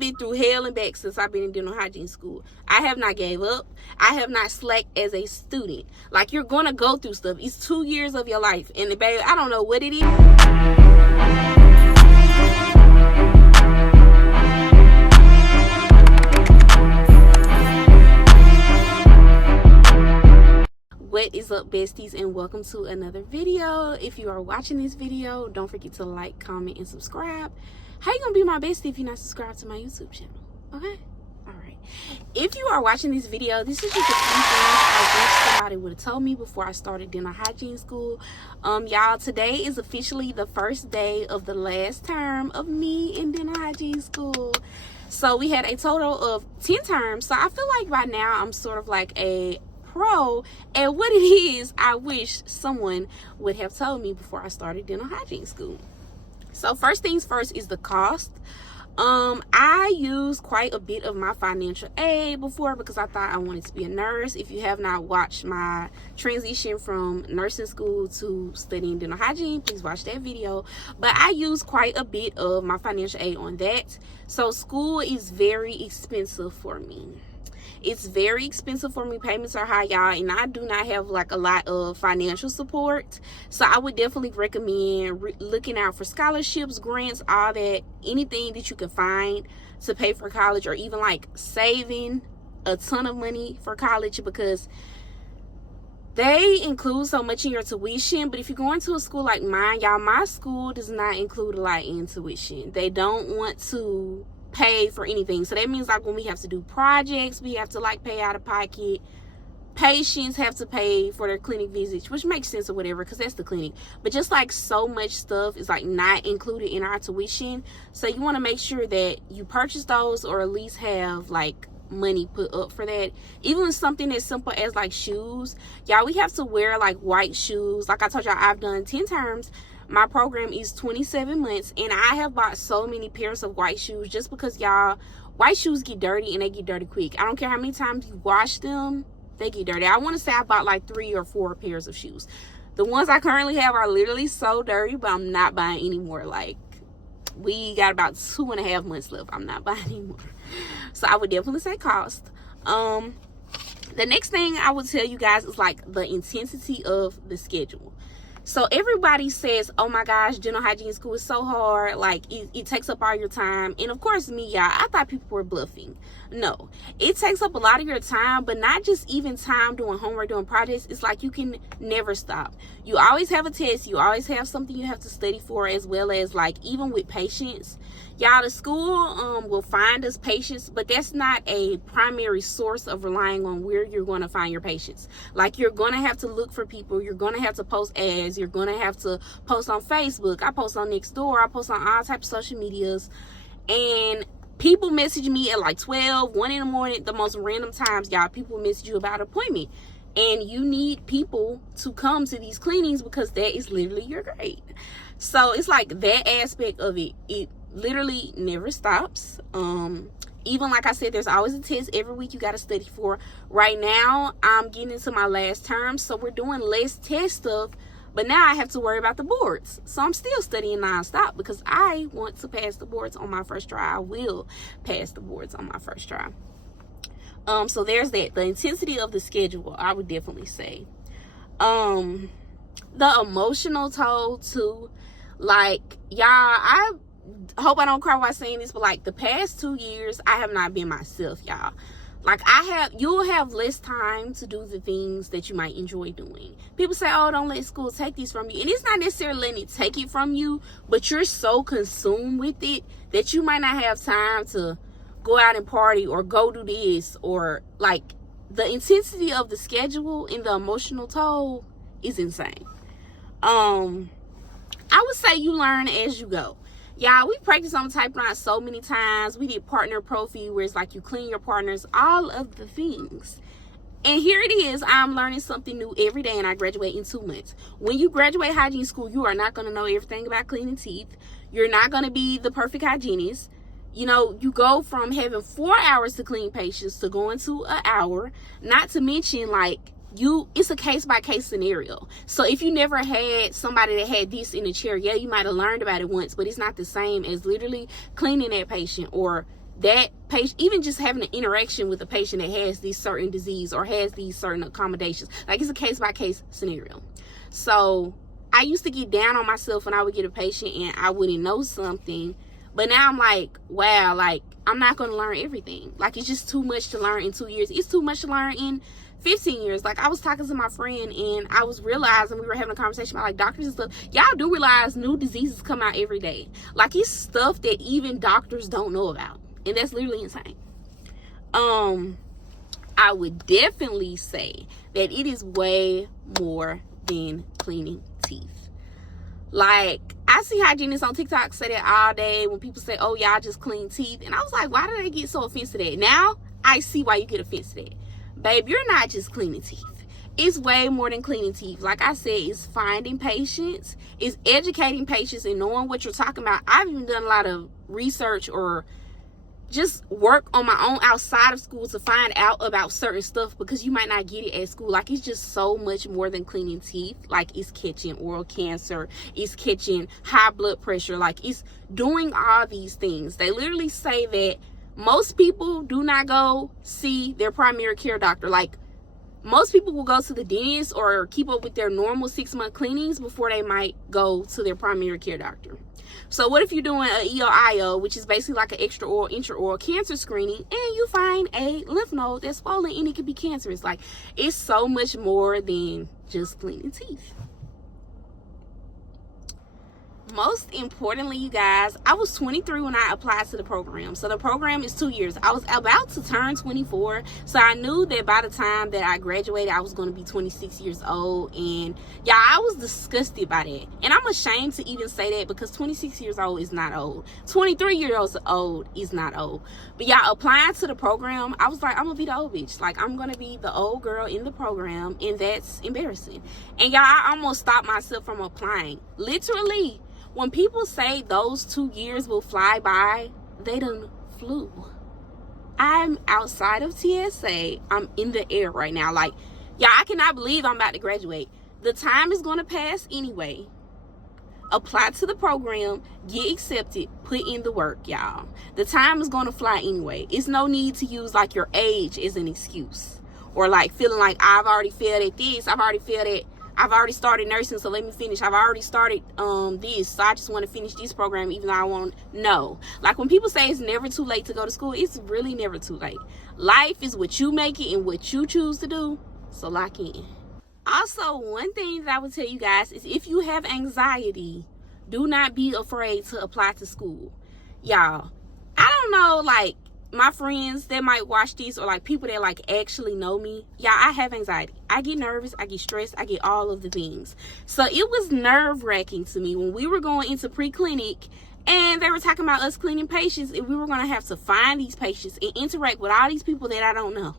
been through hell and back since I've been in dental hygiene school. I have not gave up. I have not slacked as a student. Like, you're going to go through stuff. It's 2 years of your life. And, baby, I don't know what it is. What is up, besties, and welcome to another video. If you are watching this video, don't forget to like, comment, and subscribe. How you gonna be my bestie if you're not subscribed to my YouTube channel? Okay, all right. If you are watching this video, this is just a few things I wish somebody would have told me before I started dental hygiene school. Y'all, today is officially the first day of the last term of me in dental hygiene school. So we had a total of 10 terms. So I feel like by now I'm sort of like a pro at what it is I wish someone would have told me before I started dental hygiene school. So first things first is the cost. I used quite a bit of my financial aid before because I thought I wanted to be a nurse. If you have not watched my transition from nursing school to studying dental hygiene, please watch that video. But I used quite a bit of my financial aid on that. So school is very expensive for me. It's very expensive for me. Payments are high, y'all, and I do not have like a lot of financial support. So I would definitely recommend looking out for scholarships, grants, all that, anything that you can find to pay for college, or even like saving a ton of money for college, because they include so much in your tuition. But if you're going to a school like mine, y'all, my school does not include a lot in tuition. They don't want to pay for anything. So that means like when we have to do projects, we have to like pay out of pocket. Patients have to pay for their clinic visits, which makes sense or whatever, because that's the clinic. But just like so much stuff is like not included in our tuition. So you want to make sure that you purchase those, or at least have like money put up for that. Even with something as simple as like shoes, y'all, we have to wear like white shoes. Like I told y'all, I've done 10 terms. My program is 27 months, and I have bought so many pairs of white shoes just because, y'all, white shoes get dirty, and they get dirty quick. I don't care how many times you wash them, they get dirty. I want to say I bought like 3 or 4 pairs of shoes. The ones I currently have are literally so dirty, but I'm not buying anymore. Like, we got about 2.5 months left. I'm not buying anymore. So I would definitely say cost. The next thing I would tell you guys is like the intensity of the schedule. So everybody says, oh my gosh, dental hygiene school is so hard, like it takes up all your time. And of course, me, y'all, I thought people were bluffing. No, it takes up a lot of your time, but not just even time doing homework, doing projects. It's like you can never stop. You always have a test. You always have something you have to study for, as well as like even with patients. Y'all, the school will find us patients, but that's not a primary source of relying on where you're going to find your patients. Like, you're going to have to look for people. You're going to have to post ads. You're going to have to post on Facebook. I post on Nextdoor. I post on all types of social medias. And people message me at like 12, 1 in the morning, the most random times, y'all. People message you about an appointment. And you need people to come to these cleanings because that is literally your grade. So it's like that aspect of it. It literally never stops. Even like I said, there's always a test every week you got to study for. Right now, I'm getting into my last term, so we're doing less test stuff, but now I have to worry about the boards. So I'm still studying nonstop because I want to pass the boards on my first try. I will pass the boards on my first try. So there's that. The intensity of the schedule, I would definitely say. The emotional toll too. Like, y'all, I hope I don't cry while saying this, but like the past 2 years, I have not been myself, y'all. Like, you'll have less time to do the things that you might enjoy doing. People say, oh, don't let school take these from you. And it's not necessarily letting it take it from you, but you're so consumed with it that you might not have time to go out and party or go do this, or like the intensity of the schedule and the emotional toll is insane. I would say you learn as you go. Y'all, we practice on typewriter so many times. We did partner prophy, where it's like you clean your partners, all of the things. And here it is, I'm learning something new every day, and I graduate in 2 months. When you graduate hygiene school, you are not going to know everything about cleaning teeth. You're not going to be the perfect hygienist. You know, you go from having 4 hours to clean patients to going to an hour, not to mention like it's a case-by-case scenario. So if you never had somebody that had this in a chair, yeah, you might have learned about it once, but it's not the same as literally cleaning that patient or that patient, even just having an interaction with a patient that has this certain disease or has these certain accommodations, like it's a case-by-case scenario. So I used to get down on myself when I would get a patient and I wouldn't know something, but now I'm like, wow, like I'm not going to learn everything. Like it's just too much to learn in 2 years. It's too much to learn in 15 years. Like I was talking to my friend and I was realizing, we were having a conversation about like doctors and stuff. Y'all do realize new diseases come out every day. Like it's stuff that even doctors don't know about. And that's literally insane. I would definitely say that it is way more than cleaning teeth. Like I see hygienists on TikTok say that all day when people say, oh y'all just clean teeth. And I was like, why do they get so offended at that? Now I see why you get offended at that. Babe, you're not just cleaning teeth. It's way more than cleaning teeth. Like I said, it's finding patients, it's educating patients and knowing what you're talking about. I've even done a lot of research or just work on my own outside of school to find out about certain stuff, because you might not get it at school. Like it's just so much more than cleaning teeth. Like it's catching oral cancer, it's catching high blood pressure, like it's doing all these things. They literally say that most people do not go see their primary care doctor. Like most people will go to the dentist or keep up with their normal 6-month cleanings before they might go to their primary care doctor. So what if you're doing an EOIO, which is basically like an extraoral, intraoral cancer screening, and you find a lymph node that's swollen and it could be cancerous? Like it's so much more than just cleaning teeth. Most importantly, you guys, I was 23 when I applied to the program. So the program is 2 years. I was about to turn 24. So I knew that by the time that I graduated, I was going to be 26 years old. And yeah, I was disgusted by that. And I'm ashamed to even say that, because 26 years old is not old. 23 years old is not old. But yeah, applying to the program, I was like, I'm going to be the old bitch. Like I'm going to be the old girl in the program. And that's embarrassing. And y'all, I almost stopped myself from applying. Literally. When people say those 2 years will fly by, they done flew. I'm outside of TSA. I'm in the air right now. Like, yeah, I cannot believe I'm about to graduate. The time is going to pass anyway. Apply to the program, get accepted, put in the work, y'all. The time is going to fly anyway. It's no need to use like your age as an excuse, or like feeling like I've already failed at this, I've already failed at, I've already started nursing, so let me finish. I've already started this, so I just want to finish this program even though I won't. No. Like when people say it's never too late to go to school, it's really never too late. Life is what you make it and what you choose to do, so lock in. Also, one thing that I would tell you guys is if you have anxiety, do not be afraid to apply to school. Y'all, I don't know, like, my friends that might watch this, or like people that like actually know me, yeah, I have anxiety. I get nervous, I get stressed, I get all of the things. So it was nerve-wracking to me when we were going into pre-clinic and they were talking about us cleaning patients, and we were going to have to find these patients and interact with all these people that I don't know.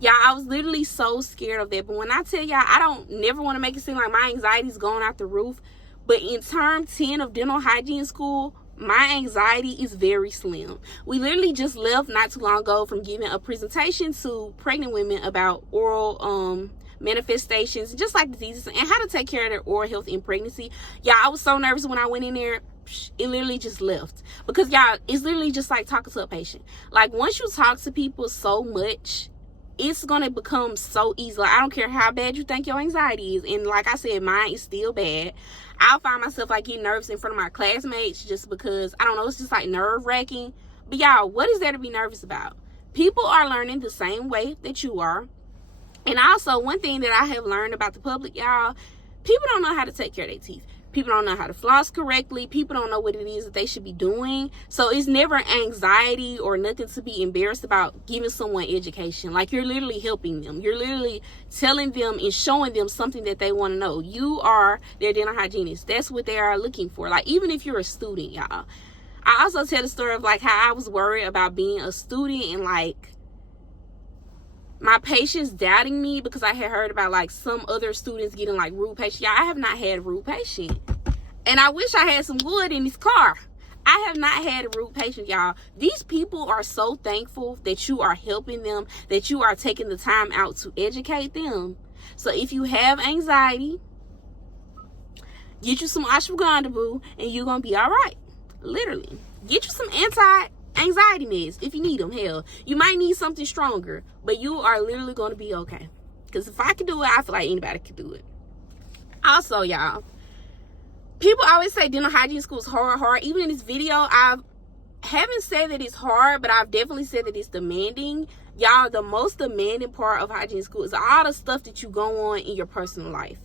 Yeah, I was literally so scared of that. But when I tell y'all, I don't never want to make it seem like my anxiety is going out the roof, but in term 10 of dental hygiene school, my anxiety is very slim. We literally just left not too long ago from giving a presentation to pregnant women about oral manifestations, just like diseases, and how to take care of their oral health in pregnancy. Yeah, I was so nervous when I went in there. It literally just left, because y'all, it's literally just like talking to a patient. Like once you talk to people so much, it's gonna become so easy. Like I don't care how bad you think your anxiety is, and like I said, mine is still bad. I'll find myself like getting nervous in front of my classmates just because, I don't know, it's just like nerve-wracking. But y'all, what is there to be nervous about? People are learning the same way that you are. And also, one thing that I have learned about the public, y'all, people don't know how to take care of their teeth. People don't know how to floss correctly. People don't know what it is that they should be doing. So it's never anxiety or nothing to be embarrassed about giving someone education. Like you're literally helping them. You're literally telling them and showing them something that they want to know. You are their dental hygienist. That's what they are looking for. Like even if you're a student, y'all. I also tell the story of like how I was worried about being a student and like my patients doubting me because I had heard about like some other students getting like rude patients. Yeah, I have not had a rude patient. And I wish I had some wood in this car. I have not had a rude patient, y'all. These people are so thankful that you are helping them, that you are taking the time out to educate them. So if you have anxiety, get you some ashwagandha, boo, and you're going to be all right. Literally. Get you some anxiety meds if you need them. Hell, you might need something stronger, but you are literally going to be okay. Because if I can do it, I feel like anybody can do it. Also, y'all, people always say dental hygiene school is hard. Even in this video, I haven't said that it's hard, but I've definitely said that it's demanding. Y'all, the most demanding part of hygiene school is all the stuff that you go on in your personal life.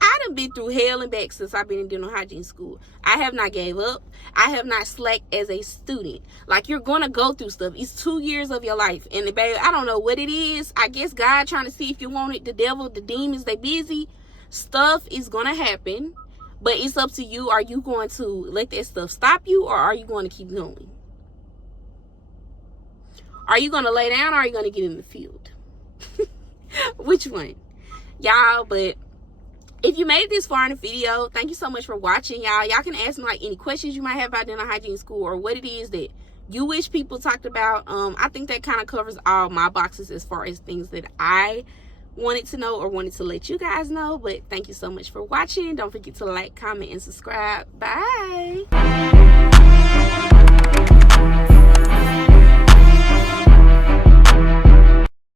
I done been through hell and back since I've been in dental hygiene school. I have not gave up. I have not slacked as a student. Like, you're going to go through stuff. It's 2 years of your life. And, baby, I don't know what it is. I guess God trying to see if you want it. The devil, the demons, they busy. Stuff is going to happen. But it's up to you. Are you going to let that stuff stop you, or are you going to keep going? Are you going to lay down, or are you going to get in the field? Which one? Y'all, but if you made it this far in the video, thank you so much for watching, y'all. Y'all can ask me like any questions you might have about dental hygiene school, or what it is that you wish people talked about. I think that kind of covers all my boxes as far as things that I wanted to know or wanted to let you guys know. But thank you so much for watching. Don't forget to like, comment, and subscribe. Bye.